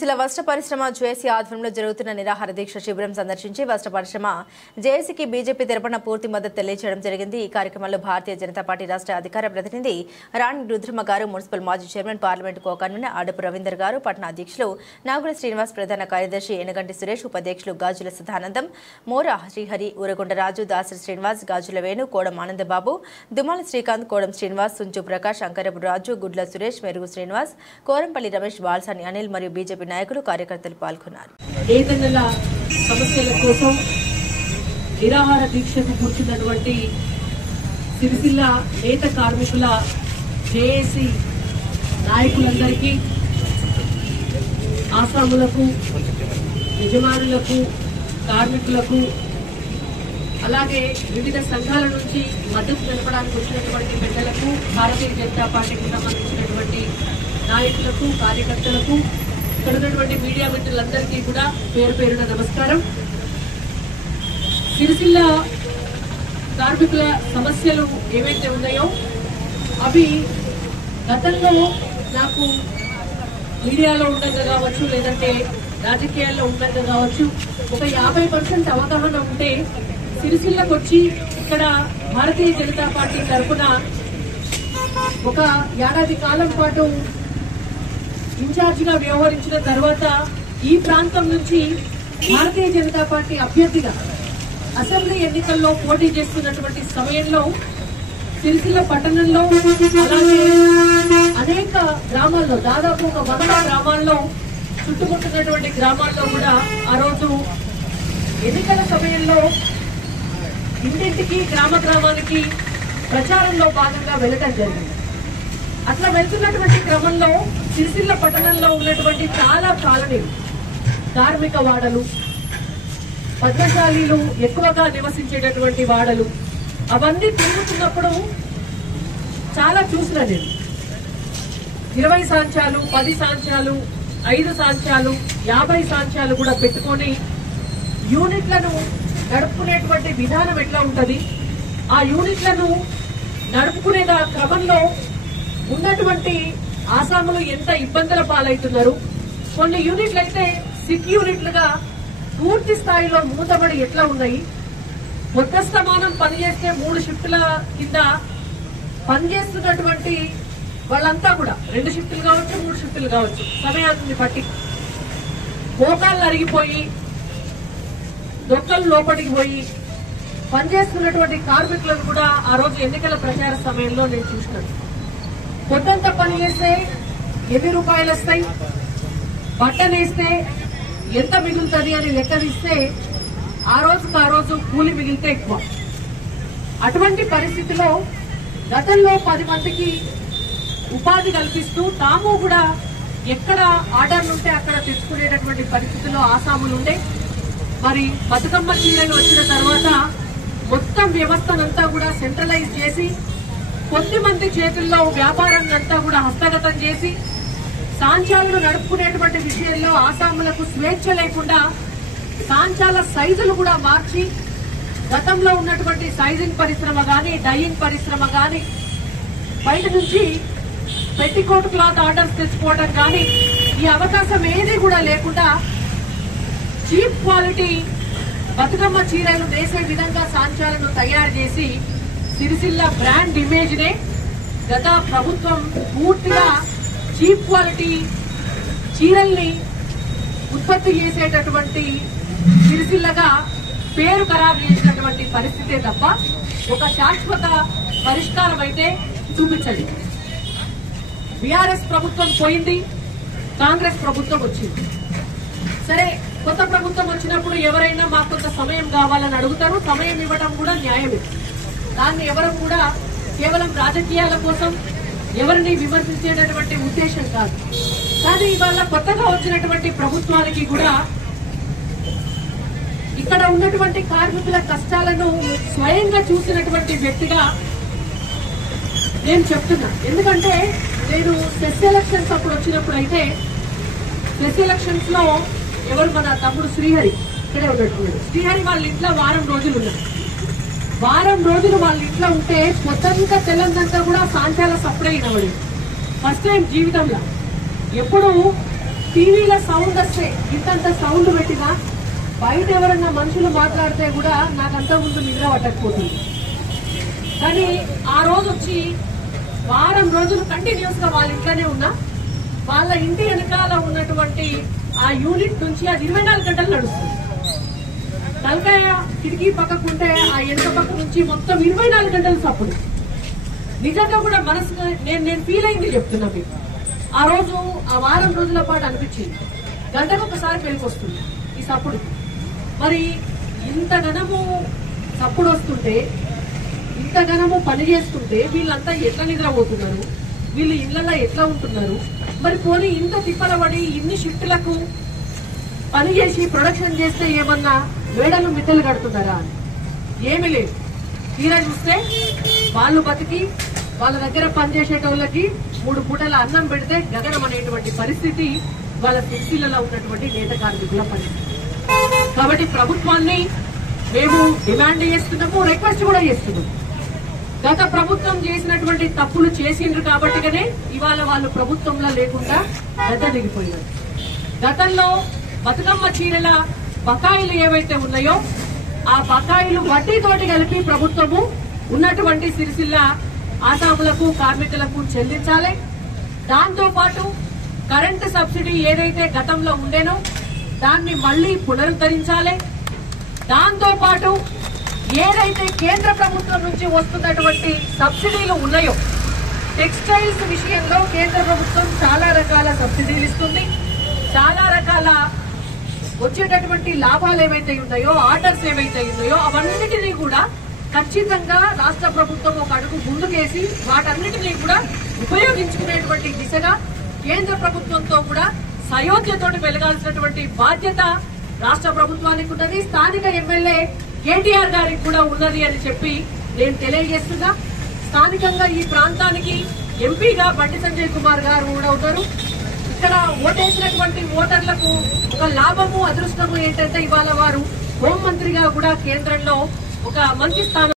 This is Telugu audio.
సిరిసిల్ల వస్త్ర పరిశ్రమ జేఏసీ ఆధ్వర్యంలో జరుగుతున్న నిరాహార దీక్ష శిబిరం సందర్శించి వస్త్ర పరిశ్రమ జేఏసీకి బీజేపీ తరపున పూర్తి మద్దతు తెలియజేయడం జరిగింది। ఈ కార్యక్రమంలో భారతీయ జనతా పార్టీ రాష్ట్ర అధికార ప్రతినిధి రాణి రుద్రమ గారు, మున్సిపల్ మాజీ chairman, parliament co-convener Adapu Ravinder గారు, పట్టణ అధ్యక్షులు నాగుల శ్రీనివాస్, ప్రధాన కార్యదర్శి ఎనగంటి సురేష్, ఉపాధ్యక్షులు గాజుల సదానందం, మోర శ్రీహరి, ఊరగొండ రాజు, దాసరి శ్రీనివాస్, గాజుల వేణు, కోడం ఆనందబాబు, దుమాల శ్రీకాంత్, కోడం శ్రీనివాస్, సుంచు ప్రకాష్, అంకరపు రాజు, గుడ్ల సురేష్, మెరుగు శ్రీనివాస్, కోరంపల్లి రమేష్, బాల్సాని అనిల్ మరియు బీజేపీ నాయకులు కార్యకర్తలు పాల్గొన్నారు। ఏదైనా సమస్యల కోసం నిరాహార దీక్షకు కూర్చున్నటువంటి సిరిసిల్ల నేత కార్మికుల జేఏసీ నాయకులందరికీ, ఆసాములకు, యజమానులకు, కార్మికులకు, అలాగే వివిధ సంఘాల నుంచి మద్దతు తెలపడానికి వచ్చినటువంటి బిడ్డలకు, భారతీయ జనతా పార్టీకి సంబంధించినటువంటి నాయకులకు, కార్యకర్తలకు, ఇక్కడ ఉన్నటువంటి మీడియా మిత్రులందరికీ కూడా పేరు పేరున నమస్కారం। సిరిసిల్ల కార్మికుల సమస్యలు ఏవైతే ఉన్నాయో అవి గతంలో నాకు మీడియాలో ఉండగా కావచ్చు, లేదంటే రాజకీయాల్లో ఉండగా కావచ్చు, ఒక 50% అవగాహన ఉంటే సిరిసిల్లకు వచ్చి ఇక్కడ భారతీయ జనతా పార్టీ తరఫున ఒక ఏడాది కాలం పాటు ఇన్ఛార్జిగా వ్యవహరించిన తర్వాత ఈ ప్రాంతం నుంచి భారతీయ జనతా పార్టీ అభ్యర్థిగా అసెంబ్లీ ఎన్నికల్లో పోటీ చేస్తున్నటువంటి సమయంలో సిరిసిల్ల పట్టణంలో, అలాగే అనేక గ్రామాల్లో, దాదాపు ఒక 100 గ్రామాల్లో, చుట్టుముట్టున్నటువంటి గ్రామాల్లో కూడా ఆ రోజు ఎన్నికల సమయంలో ఇంటింటికి, గ్రామానికి ప్రచారంలో భాగంగా వెళ్ళటం జరిగింది। అట్లా వెళ్తున్నటువంటి క్రమంలో సిరిసిల్ల పట్టణంలో ఉన్నటువంటి చాలా కాలనీలు, కార్మిక వాడలు, పద్మశాలీలు ఎక్కువగా నివసించేటటువంటి వాడలు, అవన్నీ తిరుగుతున్నప్పుడు చాలా చూసిన నేను 20 సాంచాలు, 10 సాంచాలు, 5 సాంచాలు, 50 సాంచాలు కూడా పెట్టుకొని యూనిట్లను నడుపుకునేటువంటి విధానం ఎట్లా ఉంటది, ఆ యూనిట్లను నడుపుకునే క్రమంలో ఉన్నటువంటి ఆసాములు ఎంత ఇబ్బందుల పాలవుతున్నారు, కొన్ని యూనిట్లు అయితే సిక్ యూనిట్లుగా పూర్తి స్థాయిలో మూతబడి ఎట్లా ఉన్నాయి, మొత్తస్తమానం పనిచేస్తే 3 షిఫ్టుల కింద పనిచేస్తున్నటువంటి వాళ్ళంతా కూడా 2 షిఫ్టులు కావచ్చు, 3 షిఫ్టులు కావచ్చు, సమయాన్ని బట్టి మోకాళ్ళు అరిగిపోయి దొక్కలు లోపలికి పోయి పనిచేస్తున్నటువంటి కార్మికులను కూడా ఆ రోజు ఎన్నికల ప్రచార సమయంలో నేను చూసినాను। పొద్దంతా పని చేస్తే ఎన్ని రూపాయలు వస్తాయి, బట్టనేస్తే ఎంత మిగులుతుంది అని లెక్క తీస్తే ఆ రోజు కూలి మిగిలితే ఎక్కువ। అటువంటి పరిస్థితిలో గతంలో 10 మందికి ఉపాధి కల్పిస్తూ తాము కూడా ఎక్కడ ఆర్డర్లు ఉంటే అక్కడ తెచ్చుకునేటటువంటి పరిస్థితిలో ఆసాములు ఉండే। మరి బతుకమ్మ చీరలు వచ్చిన తర్వాత మొత్తం వ్యవస్థనంతా కూడా సెంట్రలైజ్ చేసి కొద్ది మంది చేతుల్లో వ్యాపారాన్ని అంతా కూడా హస్తగతం చేసి సాంచాలను నడుపుకునేటువంటి విషయంలో ఆసాములకు స్వేచ్ఛ లేకుండా సాంచాల సైజులు కూడా మార్చి, గతంలో ఉన్నటువంటి సైజింగ్ పరిశ్రమ గాని, డైయింగ్ పరిశ్రమ గాని, బయట నుంచి పెట్టికోట్ క్లాత్ ఆర్డర్స్ తెచ్చుకోవడం కానీ ఈ అవకాశం ఏది కూడా లేకుండా చీప్ క్వాలిటీ బతుకమ్మ చీరలు వేసే విధంగా సాంచాలను తయారు చేసి సిరిసిల్ల బ్రాండ్ ఇమేజ్ నే గత ప్రభుత్వం పూర్తిగా చీప్ క్వాలిటీ చీరల్ని ఉత్పత్తి చేసేటటువంటి సిరిసిల్లగా పేరు ఖరారు చేసినటువంటి పరిస్థితే తప్ప ఒక శాశ్వత పరిష్కారం అయితే చూపించండి। బీఆర్ఎస్ ప్రభుత్వం పోయింది, కాంగ్రెస్ ప్రభుత్వం వచ్చింది। సరే, కొత్త ప్రభుత్వం వచ్చినప్పుడు ఎవరైనా మాకు కొంత సమయం కావాలని అడుగుతారు, సమయం ఇవ్వడం కూడా న్యాయమే। దాన్ని ఎవరు కూడా కేవలం రాజకీయాల కోసం ఎవరిని విమర్శించేటటువంటి ఉద్దేశం కాదు। కానీ ఇవాళ కొత్తగా వచ్చినటువంటి ప్రభుత్వానికి కూడా ఇక్కడ ఉన్నటువంటి కార్మికుల కష్టాలను స్వయంగా చూసినటువంటి వ్యక్తిగా నేను చెప్తున్నా। ఎందుకంటే నేను సెస్ ఎలక్షన్స్ అప్పుడు వచ్చినప్పుడు అయితే సెస్ ఎలక్షన్స్ లో ఎవరు మన తమ్ముడు శ్రీహరి ఇక్కడే ఉన్నట్టున్నాడు, శ్రీహరి వాళ్ళ ఇంట్లో వారం రోజులు ఉన్నారు। వారం రోజులు వాళ్ళ ఇంట్లో ఉంటే పొద్దంతా తెల్లంతా కూడా సాంచాల సప్లై అయినవాడు। ఫస్ట్ టైం జీవితంలో ఎప్పుడు టీవీలో సౌండ్ వస్తే ఇంతంత సౌండ్ పెట్టినా బయట ఎవరన్నా మనుషులు మాట్లాడితే కూడా నాకంతా ముందు నిద్ర పట్టకపోతుంది. కానీ ఆ రోజు వచ్చి వారం రోజులు కంటిన్యూస్ గా వాళ్ళ ఇంట్లోనే ఉన్నా, వాళ్ళ ఇంటి వెనకాల ఉన్నటువంటి ఆ యూనిట్ నుంచి అది 24 గంటలు నడుస్తుంది. తలకాయ కిటికీ పక్కకుంటే ఆ వెనక పక్క నుంచి మొత్తం 24 గంటలు సప్పుడు. నిజంగా కూడా మనసుకు నేను ఫీల్ అయింది చెప్తున్నా మీకు. ఆ రోజు ఆ వారం రోజుల పాటు అనిపించింది గంటకు ఒకసారి పెళ్ళికొస్తుంది ఈ సప్పుడు. మరి ఇంత ఘనము సప్పుడు వస్తుంటే, ఇంత ఘనము పని చేస్తుంటే వీళ్ళంతా ఎట్లా నిద్రపోతున్నారు, వీళ్ళు ఇళ్లలో ఎట్లా ఉంటున్నారు? మరి పోనీ ఇంత తిప్పల పడి ఇన్ని షిఫ్టులకు పని చేసి ప్రొడక్షన్ చేస్తే ఏమన్నా వేడలు మిద్దెలు కడుతున్నారా అని ఏమీ లేదు. తీరా చూస్తే వాళ్ళు బతికి వాళ్ళ దగ్గర పనిచేసేటోళ్ళకి 3 పూటల అన్నం పెడితే గగనం అనేటువంటి పరిస్థితి వాళ్ళ ఫ్లెక్సీలలో ఉన్నటువంటి నేత కార్మికుల పరిస్థితి. కాబట్టి ప్రభుత్వాన్ని మేము డిమాండ్ చేస్తున్నాము, రిక్వెస్ట్ కూడా చేస్తున్నాము. గత ప్రభుత్వం చేసినటువంటి తప్పులు చేసిండ్రు కాబట్టిగానే ఇవాళ వాళ్ళు ప్రభుత్వంలో లేకుండా గత దిగిపోయారు. గతంలో బతుకమ్మ చీరల బకాయిలు ఏవైతే ఉన్నాయో ఆ బకాయిలు వడ్డీతోటి కలిపి ప్రభుత్వము ఉన్నటువంటి సిరిసిల్ల ఆసాములకు కార్మికులకు చెల్లించాలి. దాంతో పాటు కరెంటు సబ్సిడీ ఏదైతే గతంలో ఉండేనో దాన్ని మళ్లీ పునరుద్ధరించాలి. దాంతో పాటు ఏదైతే కేంద్ర ప్రభుత్వం నుంచి వస్తున్నటువంటి సబ్సిడీలు ఉన్నాయో, టెక్స్టైల్స్ విషయంలో కేంద్ర ప్రభుత్వం చాలా రకాల సబ్సిడీలు ఇస్తుంది. చాలా రకాల వచ్చేటటువంటి లాభాలు ఏవైతే ఉన్నాయో, ఆర్డర్స్ ఏవైతే ఉన్నాయో అవన్నిటినీ కూడా ఖచ్చితంగా రాష్ట్ర ప్రభుత్వం ఒక అడుగు ముందుకేసి వాటన్నిటినీ కూడా ఉపయోగించుకునేటువంటి దిశగా కేంద్ర ప్రభుత్వంతో కూడా సయోధ్యతోటి వెలగాల్సినటువంటి బాధ్యత రాష్ట్ర ప్రభుత్వానికి ఉన్నది. స్థానిక ఎమ్మెల్యే కేటీఆర్ గారికి కూడా ఉన్నది అని చెప్పి నేను తెలియజేస్తున్నా. స్థానికంగా ఈ ప్రాంతానికి ఎంపీగా బండి సంజయ్ కుమార్ గారు కూడా ఉన్నారు. ఇక్కడ ఓటేసినటువంటి ఓటర్లకు ఒక లాభము అదృష్టము ఏంటంటే ఇవాళ వారు హోంమంత్రిగా కూడా కేంద్రంలో ఒక మంచి స్థానం